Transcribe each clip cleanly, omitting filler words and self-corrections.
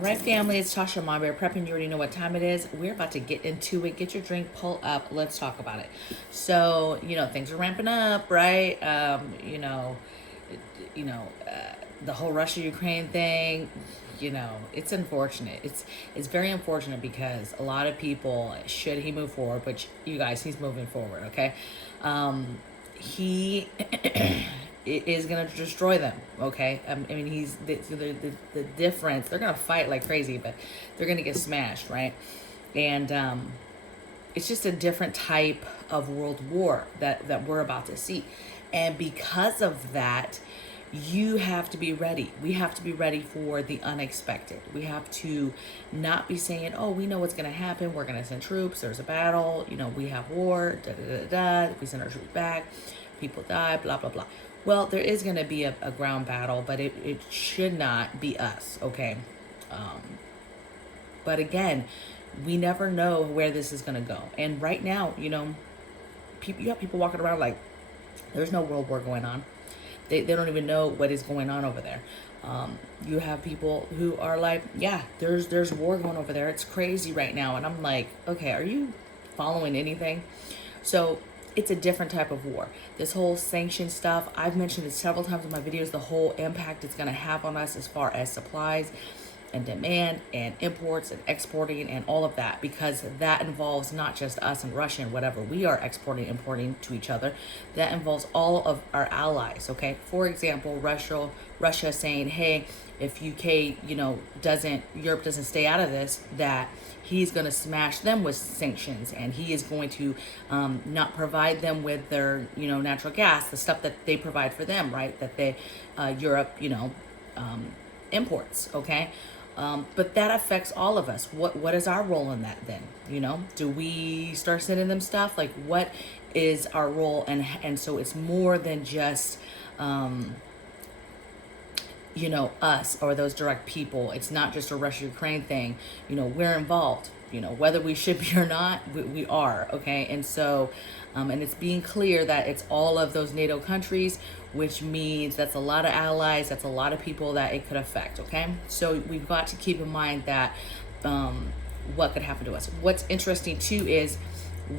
All right, family, it's Tasha MAMABEAR Prepping. You already know what time it is. We're about to get into it. Get your drink, pull up. Let's talk about it. So, things are ramping up, right? The whole Russia-Ukraine thing, it's unfortunate. It's very unfortunate because a lot of people, should he move forward, which you guys, he's moving forward, okay? He is going to destroy them, okay? I mean, he's the difference. They're going to fight like crazy, but they're going to get smashed, right? And it's just a different type of world war that we're about to see. And because of that, you have to be ready. We have to be ready for the unexpected. We have to not be saying, oh, we know what's going to happen. We're going to send troops. There's a battle. We have war. Da, da, da, da. We send our troops back. People die, blah, blah, blah. Well, there is going to be a ground battle, but it should not be us, okay? But again, we never know where this is going to go. And right now, you have people walking around like there's no world war going on. They don't even know what is going on over there. You have people who are like, yeah, there's war going over there. It's crazy right now. And I'm like, okay, are you following anything? So it's a different type of war. This whole sanction stuff, I've mentioned it several times in my videos, the whole impact it's going to have on us as far as supplies and demand and imports and exporting and all of that, because that involves not just us and Russia and whatever we are exporting, importing to each other. That involves all of our allies, okay? For example, Russia saying, hey, if UK, Europe doesn't stay out of this, that he's going to smash them with sanctions, and he is going to not provide them with their, natural gas, the stuff that they provide for them, right? That Europe, imports, okay? But that affects all of us. What is our role in that then? Do we start sending them stuff? Like, what is our role? And so it's more than just, us or those direct people. It's not just a Russia-Ukraine thing. We're involved. Whether we should be or not, we are, okay? And so, and it's being clear that it's all of those NATO countries, which means that's a lot of allies, that's a lot of people that it could affect, okay? So we've got to keep in mind that what could happen to us. What's interesting too is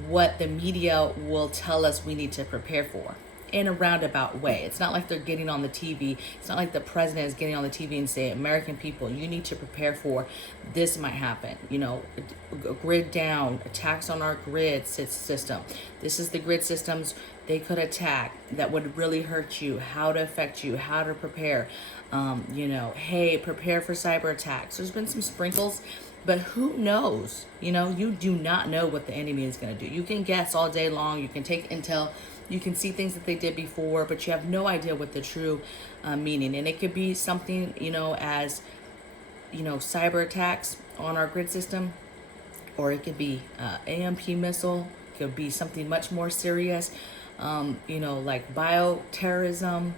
what the media will tell us we need to prepare for in a roundabout way. It's not like they're getting on the TV. It's not like the president is getting on the TV and saying, American people, you need to prepare for this might happen. A grid down, attacks on our grid system. This is the grid systems they could attack that would really hurt you, how to affect you, how to prepare. Hey, prepare for cyber attacks. There's been some sprinkles, but who knows? You do not know what the enemy is going to do. You can guess all day long. You can take intel. You can see things that they did before, but you have no idea what the true meaning. And it could be something, as, cyber attacks on our grid system, or it could be AMP missile. It could be something much more serious, like bioterrorism,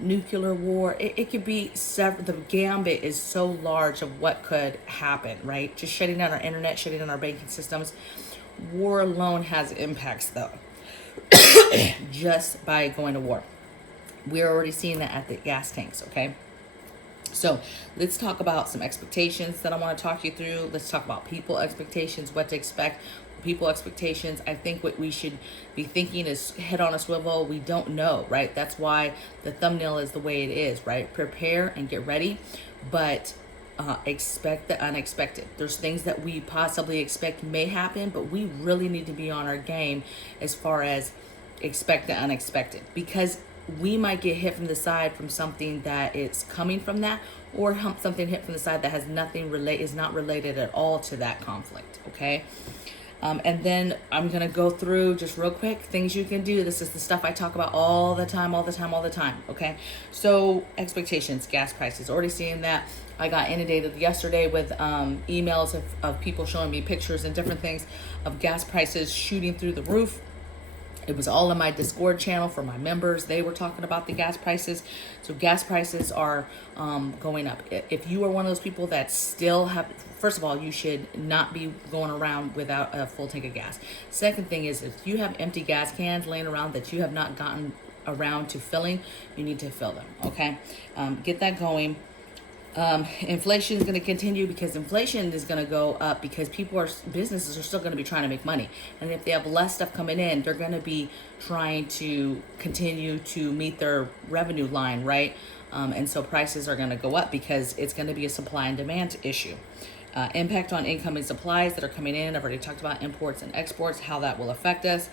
nuclear war. It could be several. The gambit is so large of what could happen, right? Just shutting down our internet, shutting down our banking systems. War alone has impacts, though. Just by going to war. We're already seeing that at the gas tanks, okay? So let's talk about some expectations that I want to talk you through. Let's talk about people expectations, what to expect. People expectations, I think what we should be thinking is head on a swivel. We don't know, right? That's why the thumbnail is the way it is, right? Prepare and get ready, but expect the unexpected. There's things that we possibly expect may happen, but we really need to be on our game as far as expect the unexpected, because we might get hit from the side from something that is coming from that, or something hit from the side that has nothing is not related at all to that conflict, okay? And then I'm going to go through just real quick things you can do. This is the stuff I talk about all the time, okay? So expectations, gas prices, already seeing that. I got inundated yesterday with emails of people showing me pictures and different things of gas prices shooting through the roof. It was all in my Discord channel for my members. They were talking about the gas prices. So gas prices are going up. If you are one of those people that still have, first of all, you should not be going around without a full tank of gas. Second thing is, if you have empty gas cans laying around that you have not gotten around to filling, you need to fill them, okay? Get that going. Inflation is going to continue because inflation is going to go up because businesses are still going to be trying to make money. And if they have less stuff coming in, they're going to be trying to continue to meet their revenue line, right? And so prices are going to go up because it's going to be a supply and demand issue. Impact on incoming supplies that are coming in. I've already talked about imports and exports, how that will affect us.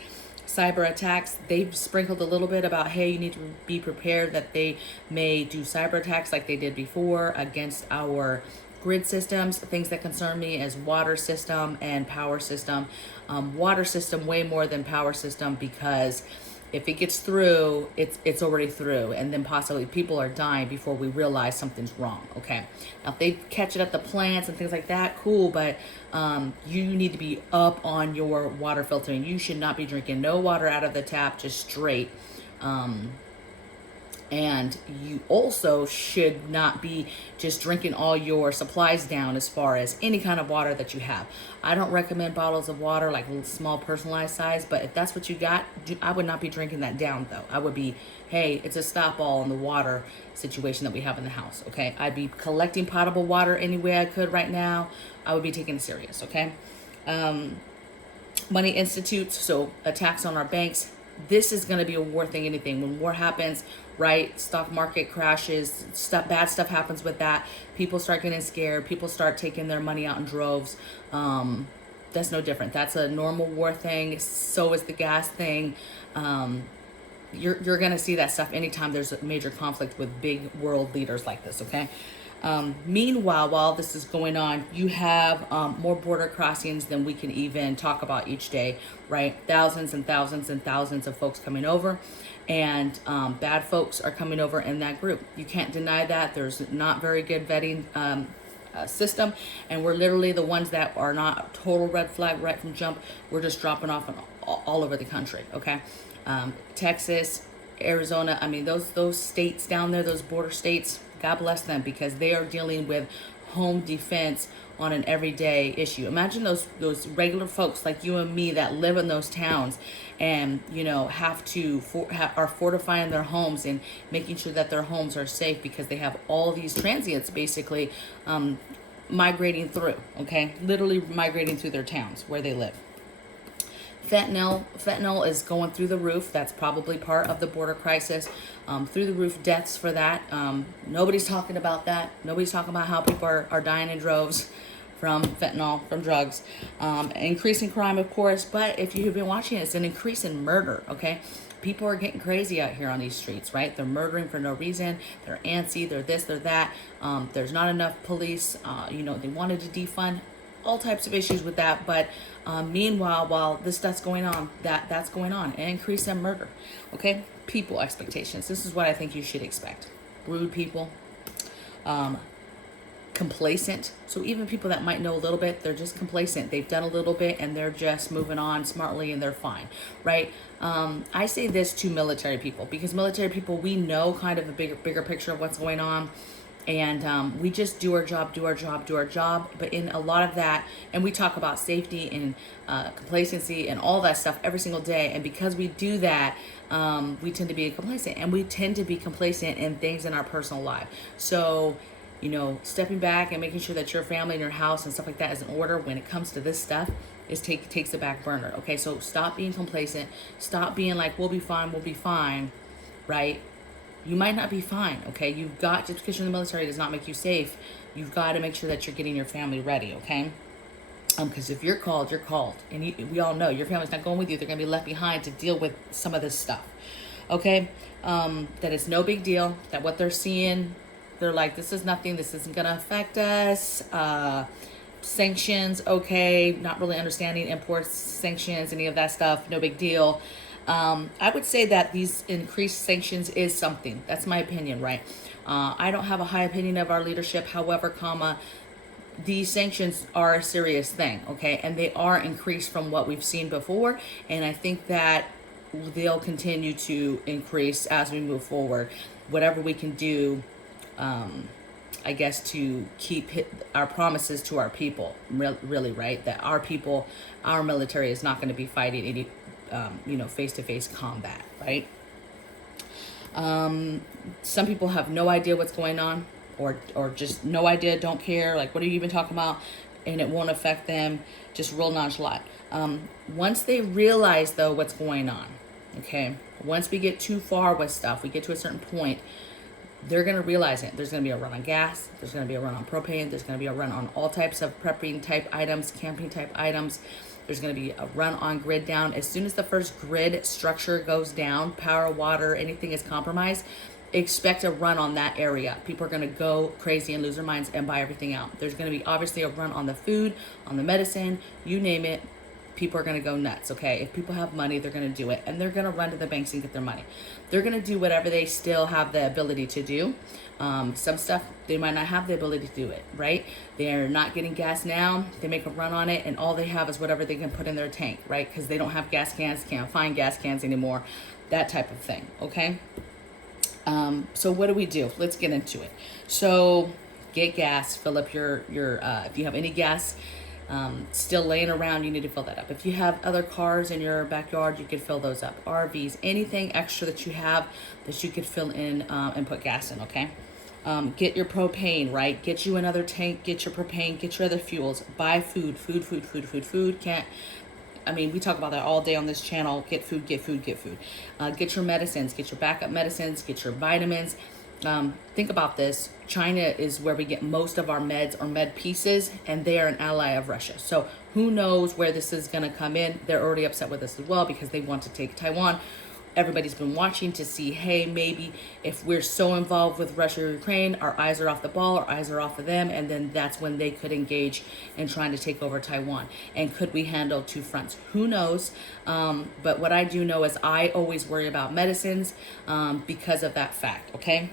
Cyber attacks, they've sprinkled a little bit about, hey, you need to be prepared that they may do cyber attacks like they did before against our grid systems. Things that concern me as water system and power system. Water system way more than power system, because if it gets through, it's already through, and then possibly people are dying before we realize something's wrong. Okay, now if they catch it at the plants and things like that, cool, but you need to be up on your water filtering. You should not be drinking no water out of the tap, just straight. And you also should not be just drinking all your supplies down as far as any kind of water that you have. I don't recommend bottles of water like small personalized size, but if that's what you got, I would not be drinking that down though. I would be, hey, it's a stop all in the water situation that we have in the house, okay? I'd be collecting potable water any way I could right now. I would be taking it serious, okay? Money institutes, so attacks on our banks. This is going to be a war thing, anything. When war happens, right, stock market crashes, bad stuff happens with that. People start getting scared. People start taking their money out in droves. That's no different. That's a normal war thing. So is the gas thing. You're going to see that stuff anytime there's a major conflict with big world leaders like this, okay? Meanwhile, while this is going on, you have more border crossings than we can even talk about each day, right? Thousands and thousands and thousands of folks coming over, and bad folks are coming over in that group. You can't deny that. There's not very good vetting system, and we're literally the ones that are not total red flag right from jump. We're just dropping off all over the country, okay? Texas, Arizona, I mean, those states down there, those border states, God bless them, because they are dealing with home defense on an everyday issue. Imagine those regular folks like you and me that live in those towns and, you know, have to are fortifying their homes and making sure that their homes are safe because they have all these transients basically migrating through, okay? Literally migrating through their towns where they live. Fentanyl is going through the roof. That's probably part of the border crisis. Through the roof deaths for that. Nobody's talking about that. Nobody's talking about how people are dying in droves from fentanyl, from drugs. Increasing crime, of course, but if you've been watching, it's an increase in murder, okay? People are getting crazy out here on these streets, right? They're murdering for no reason. They're antsy, they're this, they're that. There's not enough police. They wanted to defund. All types of issues with that, but meanwhile, while this stuff's going on, that's going on, an increase in murder. Okay, people expectations. This is what I think you should expect. Rude people, complacent. So even people that might know a little bit, they're just complacent. They've done a little bit and they're just moving on smartly and they're fine, right? I say this to military people because military people, we know kind of a bigger picture of what's going on. And we just do our job. But in a lot of that, and we talk about safety and complacency and all that stuff every single day. And because we do that, we tend to be complacent. And we tend to be complacent in things in our personal life. So, stepping back and making sure that your family and your house and stuff like that is in order when it comes to this stuff takes the back burner. Okay, so stop being complacent. Stop being like, we'll be fine, right? You might not be fine, okay? Just because you're in the military does not make you safe. You've got to make sure that you're getting your family ready, okay? Because if you're called, you're called. And we all know your family's not going with you. They're going to be left behind to deal with some of this stuff, okay? That it's no big deal, that what they're seeing, they're like, this is nothing. This isn't going to affect us. Sanctions, okay. Not really understanding imports, sanctions, any of that stuff, no big deal. I would say that these increased sanctions is something. That's my opinion, right? I don't have a high opinion of our leadership. However, these sanctions are a serious thing, okay? And they are increased from what we've seen before. And I think that they'll continue to increase as we move forward. Whatever we can do, I guess, to keep our promises to our people, really, right? That our people, our military is not going to be fighting any face-to-face combat, right? Some people have no idea what's going on. or just no idea, don't care, like what are you even talking about, and it won't affect them, just real nonchalant. Once they realize though what's going on, okay, once we get too far with stuff, we get to a certain point, they're going to realize it. There's going to be a run on gas. There's going to be a run on propane. There's going to be a run on all types of prepping type items, camping type items. There's going to be a run on grid down. As soon as the first grid structure goes down, power, water, anything is compromised, expect a run on that area. People are going to go crazy and lose their minds and buy everything out. There's going to be obviously a run on the food, on the medicine, you name it. People are going to go nuts, okay? If people have money, they're going to do it. And they're going to run to the banks and get their money. They're going to do whatever they still have the ability to do. Some stuff, they might not have the ability to do it, right? They're not getting gas now. They make a run on it, and all they have is whatever they can put in their tank, right? Because they don't have gas cans, can't find gas cans anymore, that type of thing, okay? So what do? Let's get into it. So get gas, fill up your if you have any gas still laying around, you need to fill that up. If you have other cars in your backyard, you could fill those up. RVs, anything extra that you have that you could fill in and put gas in, okay? Get your propane, right? Get you another tank, get your propane, get your other fuels. Buy food. Can't, I mean, we talk about that all day on this channel. Get food. Get your medicines, get your backup medicines, get your vitamins. Think about this. China is where we get most of our meds or med pieces, and they are an ally of Russia. So who knows where this is going to come in. They're already upset with us as well because they want to take Taiwan. Everybody's been watching to see, hey, maybe if we're so involved with Russia or Ukraine, our eyes are off the ball, our eyes are off of them, and then that's when they could engage in trying to take over Taiwan. And could we handle two fronts? Who knows? But what I do know is I always worry about medicines because of that fact, okay?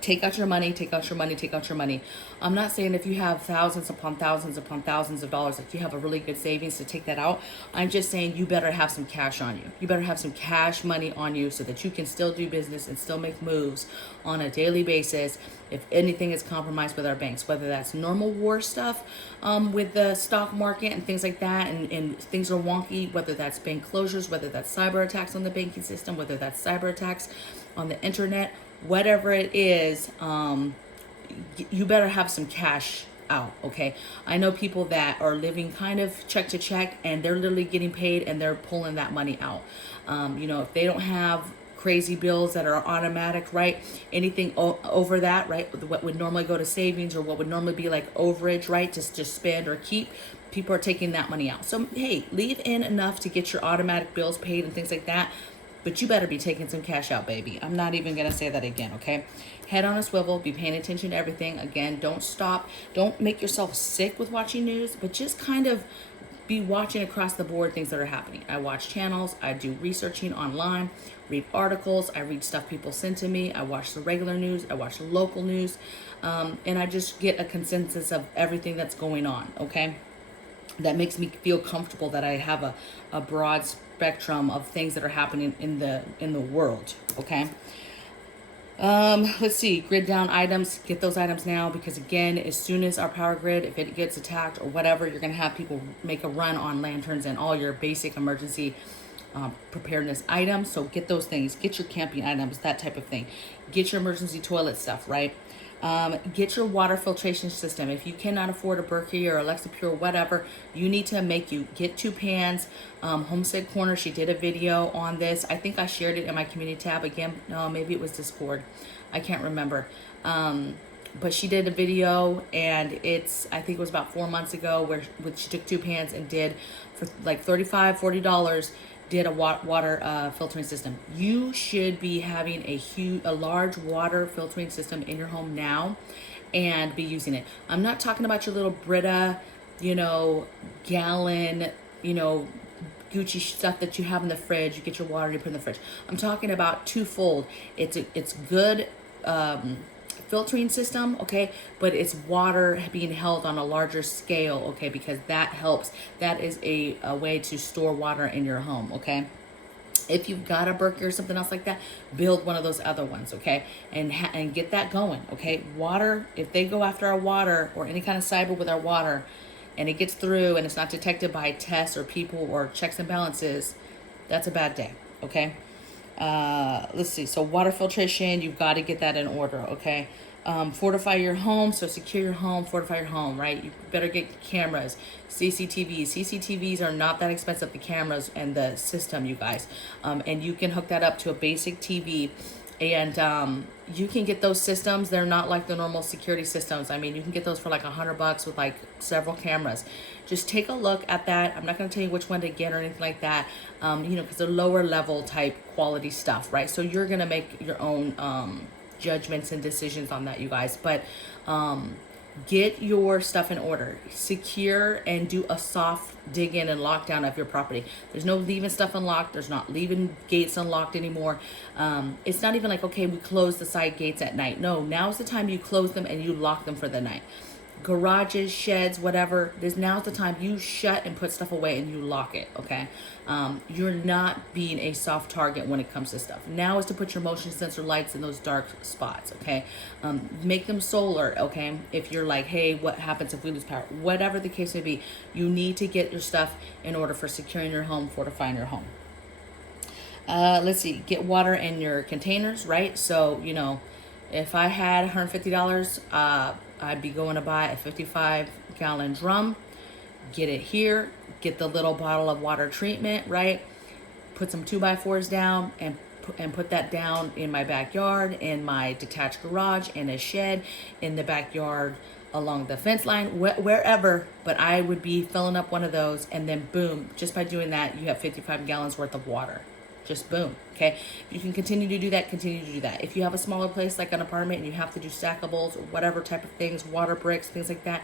Take out your money. I'm not saying if you have thousands upon thousands of dollars, like you have a really good savings to take that out. I'm just saying you better have some cash on you. You better have some cash money on you so that you can still do business and still make moves on a daily basis if anything is compromised with our banks, whether that's normal war stuff with the stock market and things like that, and things are wonky, whether that's bank closures, whether that's cyber attacks on the banking system, whether that's cyber attacks on the internet, whatever it is, you better have some cash out, okay? I know people that are living kind of check to check, and they're literally getting paid and they're pulling that money out. If they don't have crazy bills that are automatic, right? Anything over that, right? What would normally go to savings or what would normally be like overage, right? Just spend or keep. People are taking that money out. So, hey, leave in enough to get your automatic bills paid and things like that. But you better be taking some cash out, baby. I'm not even going to say that again, okay? Head on a swivel. Be paying attention to everything. Again, don't stop. Don't make yourself sick with watching news, but just kind of be watching across the board things that are happening. I watch channels. I do researching online, read articles. I read stuff people send to me. I watch the regular news. I watch the local news. And I just get a consensus of everything that's going on, okay? That makes me feel comfortable that I have a broad spectrum of things that are happening in the world, okay? Let's see, grid down items, get those items now, because again, as soon as our power grid, if it gets attacked or whatever, you're gonna have people make a run on lanterns and all your basic emergency preparedness items. So get those things, get your camping items, that type of thing. Get your emergency toilet stuff, right? Get your water filtration system. If you cannot afford a Berkey or Alexa Pure, whatever, you need to get 2 pans. Homestead Corner, she did a video on this. I think I shared it in my community tab again. No, maybe it was Discord. I can't remember. But she did a video, and I think it was about 4 months ago, where she took 2 pans and did for like $35, $40, did a water filtering system. You should be having a large water filtering system in your home now and be using it. I'm not talking about your little Brita, gallon, Gucci stuff that you have in the fridge. You get your water, you put in the fridge. I'm talking about twofold. It's good filtering system, okay, but it's water being held on a larger scale, okay, because that helps. That is a way to store water in your home, okay? If you've got a Berkey or something else like that, build one of those other ones, okay, and get that going, okay? Water, if they go after our water or any kind of cyber with our water, and it gets through and it's not detected by tests or people or checks and balances, that's a bad day, okay? Let's see. So water filtration, you've got to get that in order, okay? Fortify your home, so secure your home, fortify your home, right? You better get cameras, CCTVs. CCTVs are not that expensive, the cameras and the system, you guys. And you can hook that up to a basic TV, and you can get those systems. They're not like the normal security systems. I mean, you can get those for like $100 with like several cameras. Just take a look at that. I'm not going to tell you which one to get or anything like that, because they're lower level type quality stuff, right? So you're going to make your own judgments and decisions on that, you guys. But get your stuff in order, secure, and do a soft dig in and lockdown of your property. There's no leaving stuff unlocked. There's not leaving gates unlocked anymore. It's not even like, okay, we close the side gates at night. No, now's the time you close them and you lock them for the night. Garages, sheds, whatever, now's the time you shut and put stuff away and you lock it, okay? You're not being a soft target when it comes to stuff. Now is to put your motion sensor lights in those dark spots, okay? Make them solar, okay? If you're like, hey, what happens if we lose power? Whatever the case may be, you need to get your stuff in order for securing your home, fortifying your home. Let's see, get water in your containers, right? So, if I had $150, I'd be going to buy a 55-gallon drum, get it here, get the little bottle of water treatment, right? Put some 2x4s down and put that down in my backyard, in my detached garage, in a shed, in the backyard, along the fence line, wherever. But I would be filling up one of those, and then boom, just by doing that, you have 55 gallons worth of water. Just boom, okay? You can continue to do that, continue to do that. If you have a smaller place like an apartment and you have to do stackables or whatever type of things, water bricks, things like that,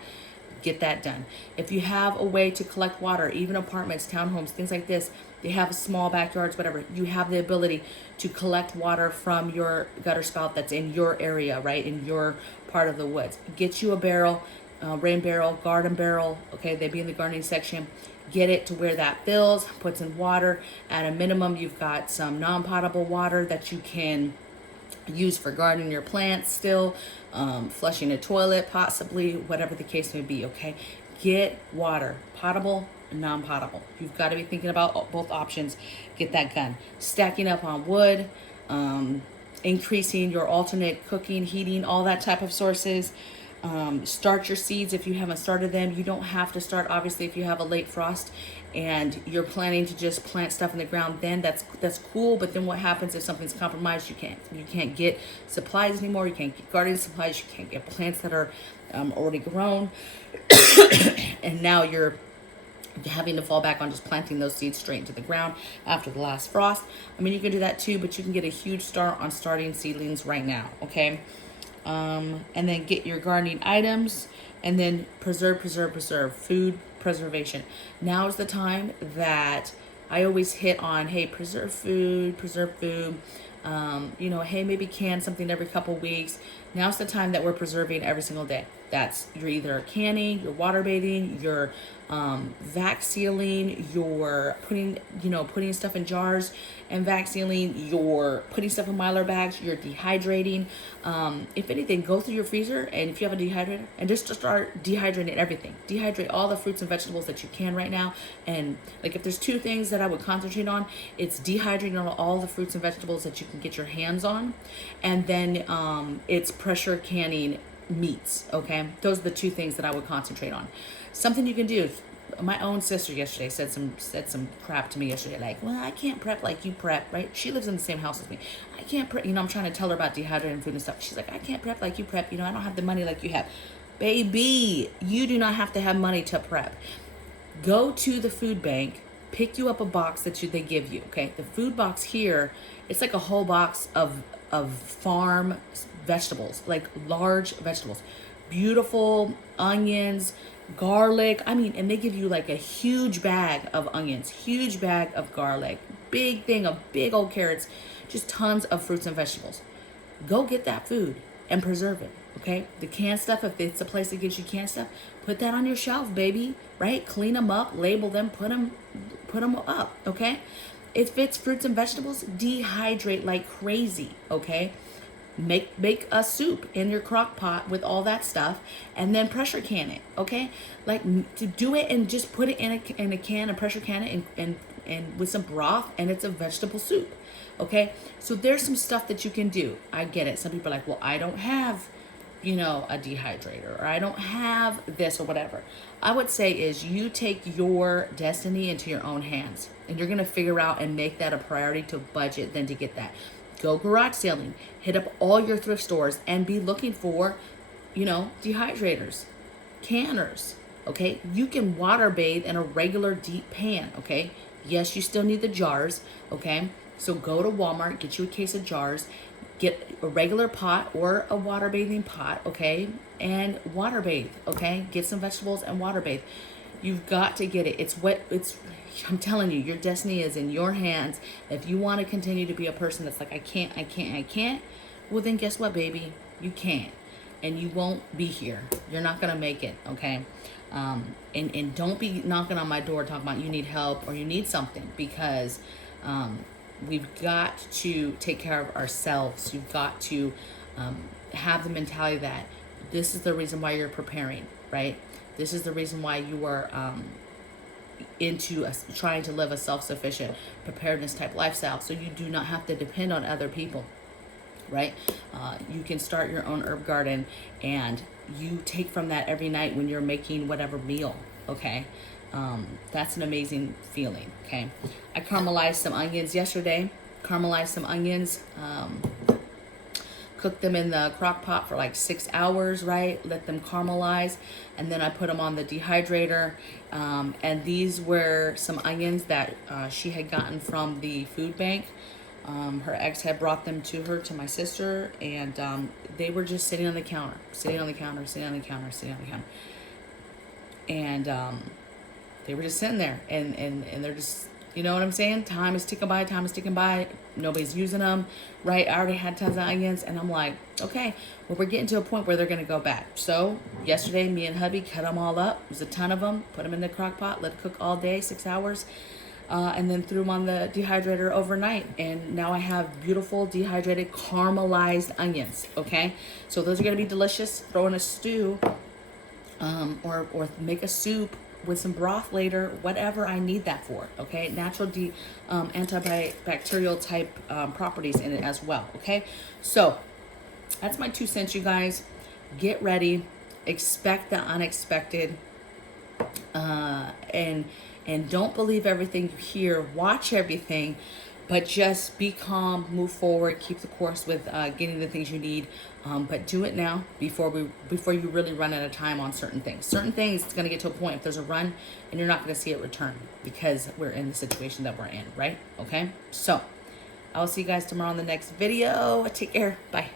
get that done. If you have a way to collect water, even apartments, townhomes, things like this, they have small backyards, whatever, you have the ability to collect water from your gutter spout that's in your area, right, in your part of the woods. Get you a barrel, rain barrel, garden barrel, okay, they'd be in the gardening section. Get it to where that fills, puts in water. At a minimum, you've got some non-potable water that you can use for gardening your plants still, flushing a toilet possibly, whatever the case may be, okay? Get water, potable and non-potable. You've got to be thinking about both options. Get that done. Stacking up on wood, increasing your alternate cooking, heating, all that type of sources. Start your seeds if you haven't started them. You don't have to start, obviously, if you have a late frost and you're planning to just plant stuff in the ground, then that's cool. But then what happens if something's compromised? You can't get supplies anymore. You can't get gardening supplies. You can't get plants that are already grown. And now you're having to fall back on just planting those seeds straight into the ground after the last frost. I mean, you can do that too, but you can get a huge start on starting seedlings right now, okay? And then get your gardening items, and then preserve, food preservation. Now is the time that I always hit on, hey, preserve food, hey, maybe can something every couple weeks. Now's the time that we're preserving every single day. You're either canning, you're water bathing, you're vac sealing, you're putting stuff in jars and vac sealing, you're putting stuff in Mylar bags, you're dehydrating. If anything, go through your freezer, and if you have a dehydrator, and just start dehydrating everything. Dehydrate all the fruits and vegetables that you can right now. And like, if there's two things that I would concentrate on, it's dehydrating all the fruits and vegetables that you can get your hands on, and then it's pressure canning meats, okay? Those are the two things that I would concentrate on. Something you can do. My own sister yesterday said some crap to me yesterday, like, well, I can't prep like you prep, right? She lives in the same house as me. I can't prep, I'm trying to tell her about dehydrating food and stuff. She's like, I can't prep like you prep, I don't have the money like you have. Baby, you do not have to have money to prep. Go to the food bank, pick you up a box that they give you, okay? The food box here, it's like a whole box of farm vegetables, like large vegetables, beautiful onions, garlic. And they give you like a huge bag of onions, huge bag of garlic, big thing of big old carrots, just tons of fruits and vegetables. Go get that food and preserve it, okay? The canned stuff, if it's a place that gives you canned stuff, put that on your shelf, baby, right? Clean them up, label them, put them up, okay? If it's fruits and vegetables, dehydrate like crazy, okay? Make a soup in your crock pot with all that stuff, and then pressure can it, okay? Like, to do it and just put it in a can and pressure can it and with some broth, and it's a vegetable soup. Okay, so there's some stuff that you can do. I get it. Some people are like, well, I don't have, you know, a dehydrator, or I don't have this or whatever. I would say is you take your destiny into your own hands, and you're going to figure out and make that a priority to budget than to get that. Go garage sailing, hit up all your thrift stores and be looking for, you know, dehydrators, canners. Okay, you can water bathe in a regular deep pan. Okay, yes, you still need the jars. Okay, so go to Walmart, get you a case of jars, get a regular pot or a water bathing pot. Okay, and water bathe. Okay, get some vegetables and water bathe. You've got to get it. I'm telling you, your destiny is in your hands. If you want to continue to be a person that's like, I can't, well then guess what, baby? You can't. And you won't be here. You're not going to make it, okay? And don't be knocking on my door talking about you need help or you need something, because we've got to take care of ourselves. You've got to have the mentality that this is the reason why you're preparing, right? This is the reason why you are trying to live a self-sufficient preparedness type lifestyle, so you do not have to depend on other people, right? You can start your own herb garden, and you take from that every night when you're making whatever meal, okay? That's an amazing feeling, okay? I caramelized some onions yesterday. Cooked them in the crock pot for like 6 hours, right? Let them caramelize, and then I put them on the dehydrator. And these were some onions that she had gotten from the food bank. Her ex had brought them to my sister, and they were just sitting on the counter. And they were just sitting there, and they're just, you know what I'm saying? Time is ticking by. Nobody's using them, right? I already had tons of onions, and I'm like, okay, well, we're getting to a point where they're going to go bad. So yesterday, me and hubby cut them all up. There's a ton of them. Put them in the crock pot, let it cook all day, 6 hours, and then threw them on the dehydrator overnight. And now I have beautiful dehydrated caramelized onions, okay? So those are going to be delicious. Throw in a stew, or make a soup with some broth later, whatever I need that for, okay? Natural antibacterial type properties in it as well, okay? So that's my 2 cents, you guys. Get ready, expect the unexpected, and don't believe everything you hear. Watch everything, but just be calm, move forward, keep the course with getting the things you need. But do it now before you really run out of time on certain things. Certain things, it's going to get to a point if there's a run and you're not going to see it return because we're in the situation that we're in, right? Okay? So, I will see you guys tomorrow on the next video. Take care. Bye.